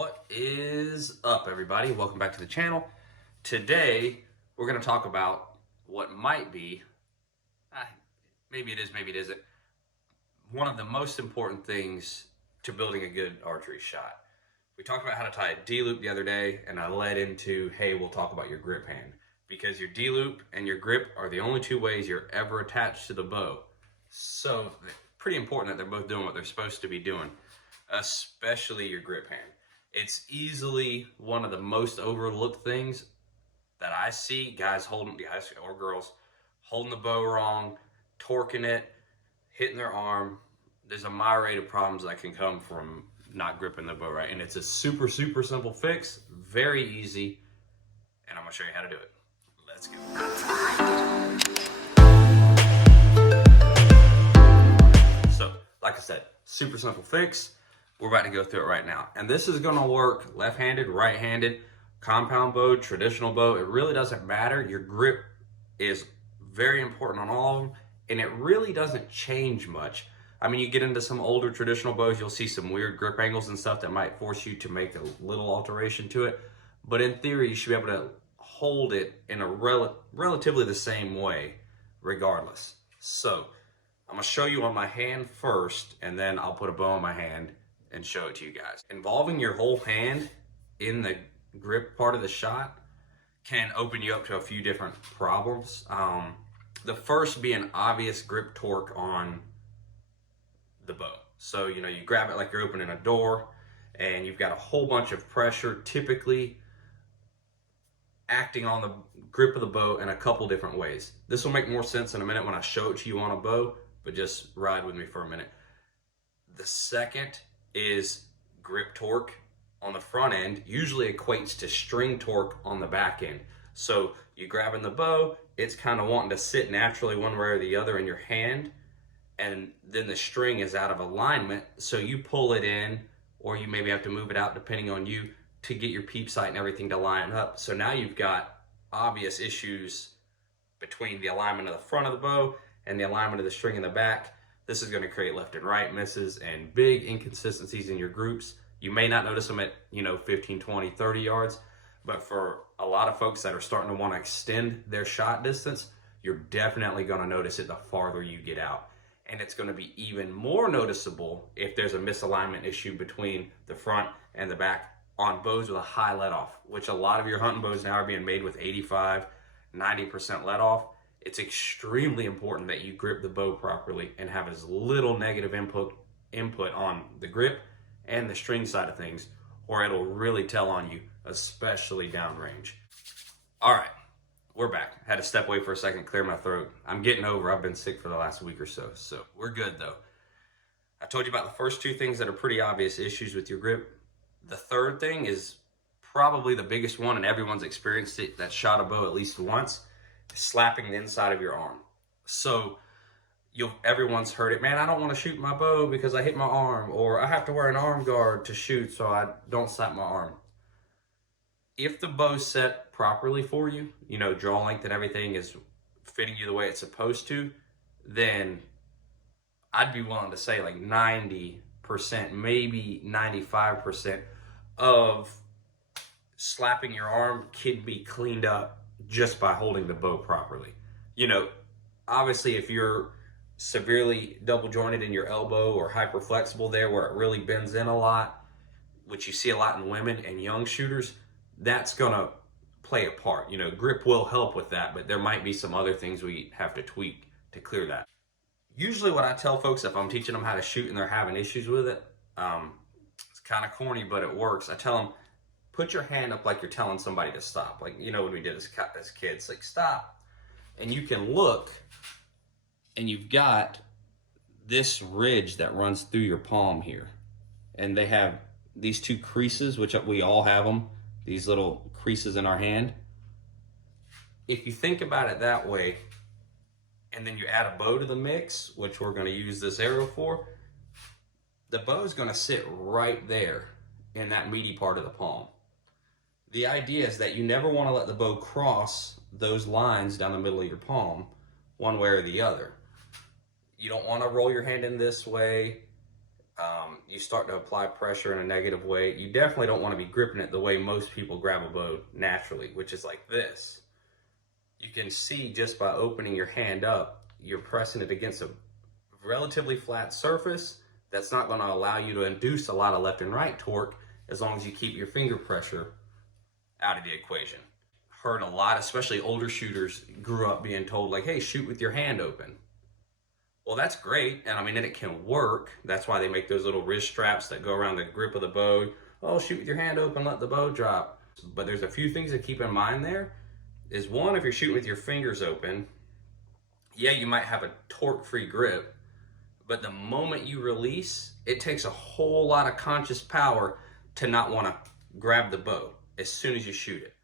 What is up, everybody? Welcome back to the channel. Today, we're going to talk about what might be, maybe it is, maybe it isn't, one of the most important things to building a good archery shot. We talked about how to tie a D-loop the other day, and I led into, hey, we'll talk about your grip hand. Because your D-loop and your grip are the only two ways you're ever attached to the bow. So, pretty important that they're both doing what they're supposed to be doing, especially your grip hand. It's easily one of the most overlooked things that I see guys or girls holding the bow wrong, torquing it, hitting their arm. There's a myriad of problems that can come from not gripping the bow right. And it's a super, super simple fix, very easy, and I'm gonna show you how to do it. Let's go. So, like I said, super simple fix. We're about to go through it right now. And this is gonna work left-handed, right-handed, compound bow, traditional bow. It really doesn't matter. Your grip is very important on all of them, and it really doesn't change much. I mean, you get into some older traditional bows, you'll see some weird grip angles and stuff that might force you to make a little alteration to it. But in theory, you should be able to hold it in a relatively the same way, regardless. So, I'm gonna show you on my hand first, and then I'll put a bow on my hand and show it to you guys. Involving your whole hand in the grip part of the shot can open you up to a few different problems. The first being obvious grip torque on the bow. So, you grab it like you're opening a door and you've got a whole bunch of pressure typically acting on the grip of the bow in a couple different ways. This will make more sense in a minute when I show it to you on a bow, but just ride with me for a minute. The second is grip torque on the front end usually equates to string torque on the back end. So you grabbing the bow, it's kind of wanting to sit naturally one way or the other in your hand, and then the string is out of alignment, so you pull it in, or you maybe have to move it out depending on you to get your peep sight and everything to line up. So now you've got obvious issues between the alignment of the front of the bow and the alignment of the string in the back. This is going to create left and right misses and big inconsistencies in your groups. You may not notice them at 15, 20, 30 yards, but for a lot of folks that are starting to want to extend their shot distance, you're definitely going to notice it the farther you get out. And it's going to be even more noticeable if there's a misalignment issue between the front and the back on bows with a high let off, which a lot of your hunting bows now are being made with 85, 90% let off. It's extremely important that you grip the bow properly and have as little negative input on the grip and the string side of things, or it'll really tell on you, especially downrange. All right, we're back. Had to step away for a second, clear my throat. I'm getting over. I've been sick for the last week or so we're good though. I told you about the first two things that are pretty obvious issues with your grip. The third thing is probably the biggest one, and everyone's experienced it that shot a bow at least once. Slapping the inside of your arm. So everyone's heard it, man, I don't want to shoot my bow because I hit my arm, or I have to wear an arm guard to shoot so I don't slap my arm. If the bow's set properly for you, draw length and everything is fitting you the way it's supposed to, then I'd be willing to say like 90%, maybe 95% of slapping your arm can be cleaned up just by holding the bow properly. Obviously if you're severely double jointed in your elbow or hyper flexible there where it really bends in a lot, which you see a lot in women and young shooters, that's gonna play a part. Grip will help with that, but there might be some other things we have to tweak to clear that. Usually what I tell folks if I'm teaching them how to shoot and they're having issues with it, it's kind of corny, but it works. I tell them, put your hand up like you're telling somebody to stop. Like, when we did as kids, like stop. And you can look and you've got this ridge that runs through your palm here. And they have these two creases, which we all have them, these little creases in our hand. If you think about it that way, and then you add a bow to the mix, which we're gonna use this arrow for, the bow is gonna sit right there in that meaty part of the palm. The idea is that you never want to let the bow cross those lines down the middle of your palm one way or the other. You don't want to roll your hand in this way. You start to apply pressure in a negative way. You definitely don't want to be gripping it the way most people grab a bow naturally, which is like this. You can see just by opening your hand up, you're pressing it against a relatively flat surface that's not going to allow you to induce a lot of left and right torque as long as you keep your finger pressure out of the equation. Heard a lot, especially older shooters, grew up being told like, hey, shoot with your hand open. Well, that's great, and I mean, and it can work. That's why they make those little wrist straps that go around the grip of the bow. Oh, shoot with your hand open, let the bow drop. But there's a few things to keep in mind there. Is one, if you're shooting with your fingers open, yeah, you might have a torque-free grip, but the moment you release, it takes a whole lot of conscious power to not want to grab the bow as soon as you shoot it.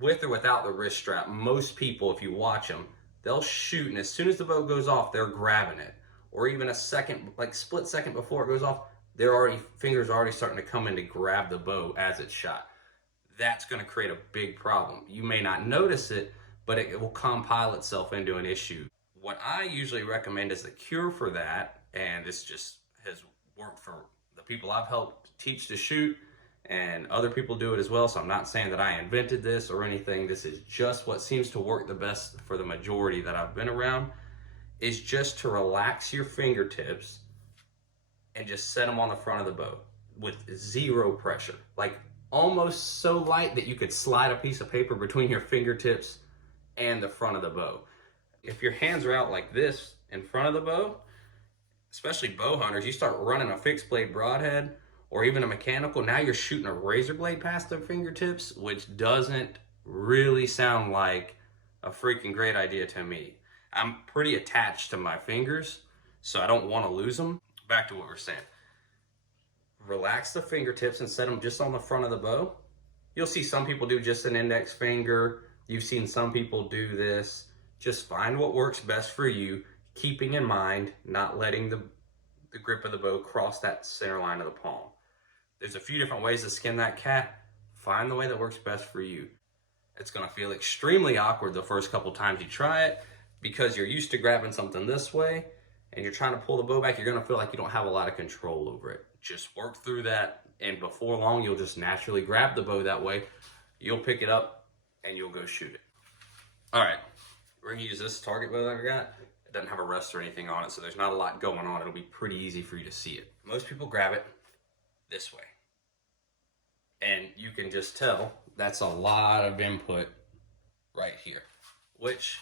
With or without the wrist strap, most people, if you watch them, they'll shoot, and as soon as the bow goes off, they're grabbing it. Or even a second, like split second before it goes off, fingers are already starting to come in to grab the bow as it's shot. That's going to create a big problem. You may not notice it, but it will compile itself into an issue. What I usually recommend as the cure for that, and this just has worked for the people I've helped teach to shoot, and other people do it as well, so I'm not saying that I invented this or anything. This is just what seems to work the best for the majority that I've been around, is just to relax your fingertips and just set them on the front of the bow with zero pressure. Like almost so light that you could slide a piece of paper between your fingertips and the front of the bow. If your hands are out like this in front of the bow, especially bow hunters, you start running a fixed blade broadhead or even a mechanical, now you're shooting a razor blade past their fingertips, which doesn't really sound like a freaking great idea to me. I'm pretty attached to my fingers, so I don't want to lose them. Back to what we're saying. Relax the fingertips and set them just on the front of the bow. You'll see some people do just an index finger. You've seen some people do this. Just find what works best for you, keeping in mind not letting the grip of the bow cross that center line of the palm. There's a few different ways to skin that cat. Find the way that works best for you. It's going to feel extremely awkward the first couple times you try it because you're used to grabbing something this way and you're trying to pull the bow back. You're going to feel like you don't have a lot of control over it. Just work through that, and before long you'll just naturally grab the bow that way. You'll pick it up and you'll go shoot it. All right, we're going to use this target bow that I got. It doesn't have a rest or anything on it, so there's not a lot going on. It'll be pretty easy for you to see it. Most people grab it this way, and you can just tell that's a lot of input right here, which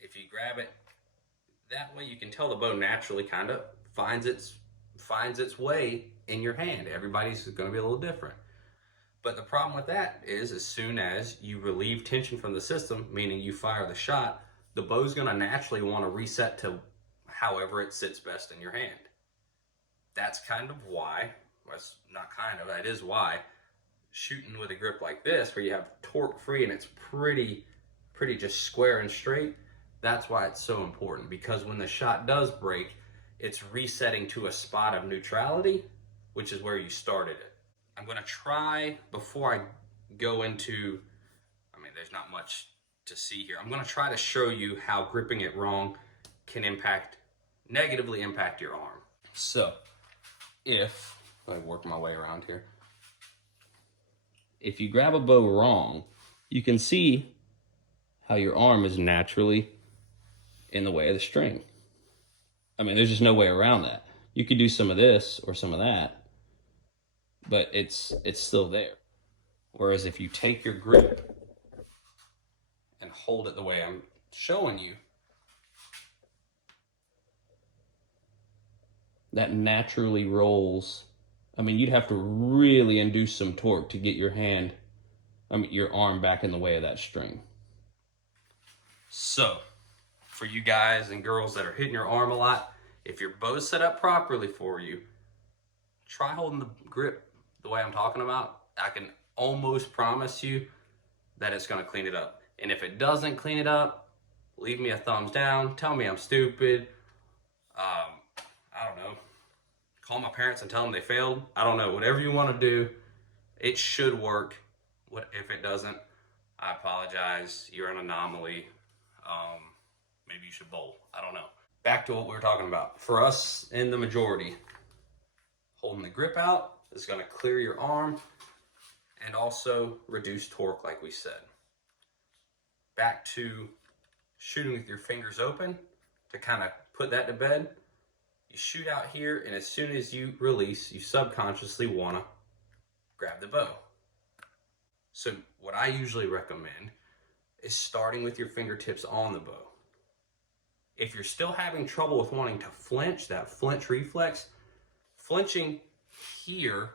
if you grab it that way, you can tell the bow naturally kind of finds its way in your hand. Everybody's going to be a little different. But the problem with that is as soon as you relieve tension from the system, meaning you fire the shot, the bow's going to naturally want to reset to however it sits best in your hand. That's kind of why, well, it's not kind of, that is why shooting with a grip like this, where you have torque free and it's pretty just square and straight, that's why it's so important, because when the shot does break, it's resetting to a spot of neutrality, which is where you started it. I'm going to try, before I go into, I mean, there's not much to see here. I'm going to try to show you how gripping it wrong can negatively impact your arm. So, if I work my way around here, if you grab a bow wrong, you can see how your arm is naturally in the way of the string. I mean, there's just no way around that. You could do some of this or some of that, but it's still there. Whereas if you take your grip and hold it the way I'm showing you, that naturally rolls. I mean, you'd have to really induce some torque to get your arm back in the way of that string. So, for you guys and girls that are hitting your arm a lot, if your bow's set up properly for you, try holding the grip the way I'm talking about. I can almost promise you that it's going to clean it up. And if it doesn't clean it up, leave me a thumbs down. Tell me I'm stupid. I don't know. Call my parents and tell them they failed. I don't know. Whatever you want to do, it should work. If it doesn't, I apologize. You're an anomaly. Maybe you should bowl. I don't know. Back to what we were talking about. For us in the majority, holding the grip out is going to clear your arm and also reduce torque like we said. Back to shooting with your fingers open to kind of put that to bed. You shoot out here, and as soon as you release, you subconsciously want to grab the bow. So what I usually recommend is starting with your fingertips on the bow. If you're still having trouble with wanting to flinch, that flinch reflex, flinching here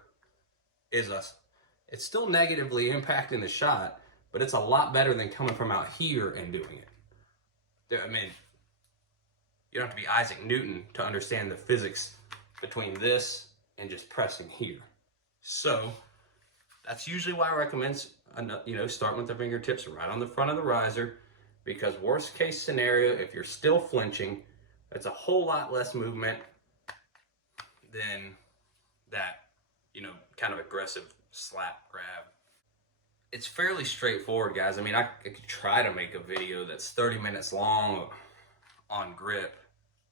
it's still negatively impacting the shot, but it's a lot better than coming from out here and doing it. I mean, you don't have to be Isaac Newton to understand the physics between this and just pressing here. So that's usually why I recommend, starting with the fingertips right on the front of the riser, because worst case scenario, if you're still flinching, it's a whole lot less movement than that, kind of aggressive slap grab. It's fairly straightforward, guys. I mean, I could try to make a video that's 30 minutes long on grip.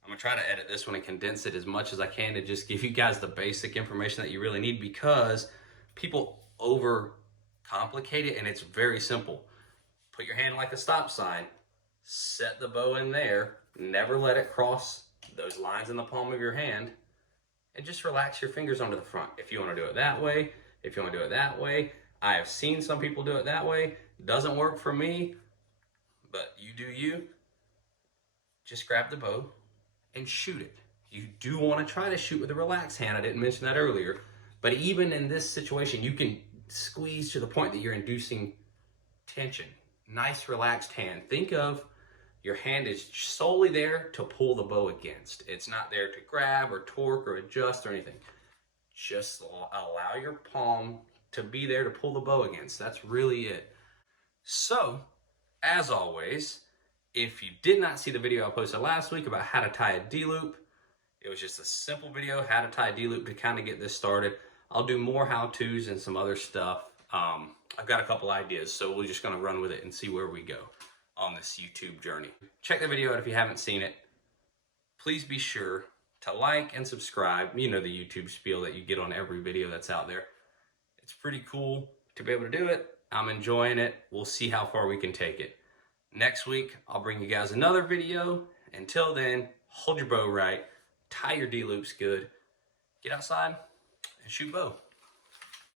I'm gonna try to edit this one and condense it as much as I can to just give you guys the basic information that you really need, because people overcomplicate it and it's very simple. Put your hand like a stop sign, set the bow in there, never let it cross those lines in the palm of your hand, and just relax your fingers onto the front. If you want to do it that way, if you want to do it that way. I have seen some people do it that way. Doesn't work for me, but you do you. Just grab the bow and shoot it. You do want to try to shoot with a relaxed hand. I didn't mention that earlier, but even in this situation, you can squeeze to the point that you're inducing tension. Nice relaxed hand. Think of your hand is solely there to pull the bow against. It's not there to grab or torque or adjust or anything. Just allow your palm to be there to pull the bow against. That's really it. So, as always, if you did not see the video I posted last week about how to tie a D-loop, it was just a simple video, how to tie a D-loop to kind of get this started. I'll do more how-tos and some other stuff. I've got a couple ideas, so we're just gonna run with it and see where we go on this YouTube journey. Check the video out if you haven't seen it. Please be sure to like and subscribe. You know the YouTube spiel that you get on every video that's out there. It's pretty cool to be able to do it. I'm enjoying it. We'll see how far we can take it. Next week, I'll bring you guys another video. Until then, hold your bow right, tie your D-loops good, get outside and shoot bow.